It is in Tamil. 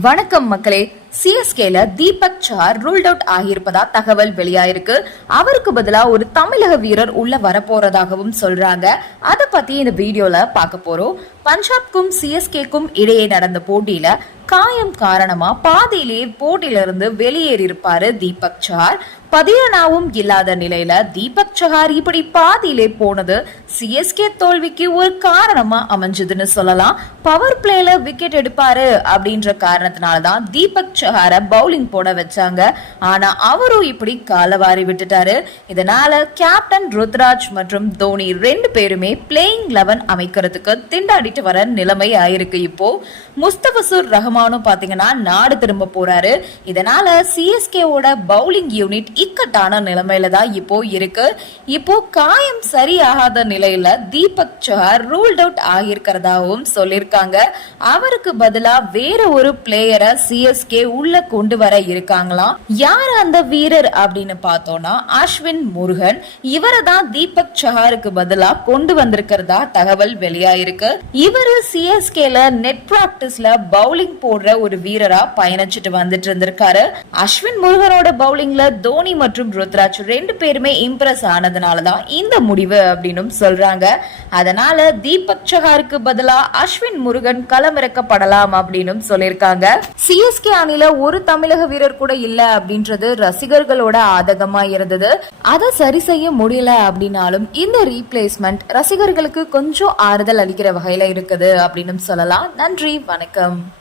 வணக்கம் மக்களே. சிஎஸ்கேல தீபக் சார் ரூல்ட் அவுட் ஆகியிருப்பதா தகவல் வெளியாயிருக்கு. அவருக்கு பதிலா ஒரு தமிழக வீரர் உள்ள வரப்போறதாகவும் சொல்றாங்க. அதை பத்தி இந்த வீடியோல பார்க்க போறோம். பஞ்சாப்க்கும் சிஎஸ்கேக்கும் இடையே நடந்த போட்டியில காயம் காரணமா பாதியிலேயே போட்டியிலிருந்து வெளியேறியிருப்பாரு தீபக் சார். பதியனாவும் இல்லாத நிலையில தீபக் சஹார் இப்படி பாதியிலே போனது சிஎஸ்கே தோல்விக்கு ஒரு காரணமா அமைஞ்சதுன்னு சொல்லலாம். பவர் பிளேல விக்கெட் எடுப்பாரு அப்படின்ற காரணத்தினாலதான் தீபக் சஹார பவுலிங் போட வச்சாங்க. ஆனா அவரும் இப்படி காலவாரி விட்டுட்டாரு. இதனால கேப்டன் ருத்ராஜ் மற்றும் தோனி ரெண்டு பேருமே பிளேயிங் லெவன் அமைக்கிறதுக்கு திண்டாடிட்டு வர நிலைமை ஆயிருக்கு இப்போ. முஸ்தபசூர் ரஹ்மானும் பாத்தீங்கன்னா நாடு திரும்ப போறாரு. இதனால சிஎஸ்கேவோட பவுலிங் யூனிட் இக்கட்டான நிலைமையில தான் இப்போ இருக்கு. இப்போ காயம் சரியாகாத நிலையில தீபக் சஹார் ரூல்ட் அவுட் ஆகியிருக்கிறதாகவும் சொல்லியிருக்காங்க. அவருக்கு பதிலா வேற ஒரு பிளேயரை சிஎஸ்கே உள்ள கொண்டு வர இருக்காங்களாம். யார் அந்த வீரர் அப்படின்னு பார்த்தோம்னா அஸ்வின் முருகன். இவரை தான் தீபக் சஹாருக்கு பதிலா கொண்டு வந்திருக்கிறதா தகவல் வெளியாயிருக்கு. இவரு சிஎஸ்கேல நெட் பிராக்டிஸ்ல பவுலிங் போடுற ஒரு வீரரா பயணிச்சுட்டு வந்துட்டு இருந்திருக்காரு. அஸ்வின் முருகனோட பவுலிங்ல தோனி மற்றும் ருத்ராஜ் ரெண்டு பேருமே இம்ப்ரெஸ் ஆனதுனாலதான் இந்த முடிவு அப்படின்னு சொல்றாங்க. அதனால தீபக் சஹாருக்கு பதிலா அஸ்வின் முருகன் களமிறக்கப்படலாம் அப்படின்னு சொல்லியிருக்காங்க. சிஎஸ்கே அணில ஒரு தமிழக வீரர் கூட இல்ல அப்படின்றது ரசிகர்களோட ஆதகமா இருந்தது. அதை சரி செய்ய முடியல அப்படின்னாலும் இந்த ரீப்ளேஸ்மெண்ட் ரசிகர்களுக்கு கொஞ்சம் ஆறுதல் அளிக்கிற வகையில இருக்குது அப்படின்னு சொல்லலாம். நன்றி வணக்கம்.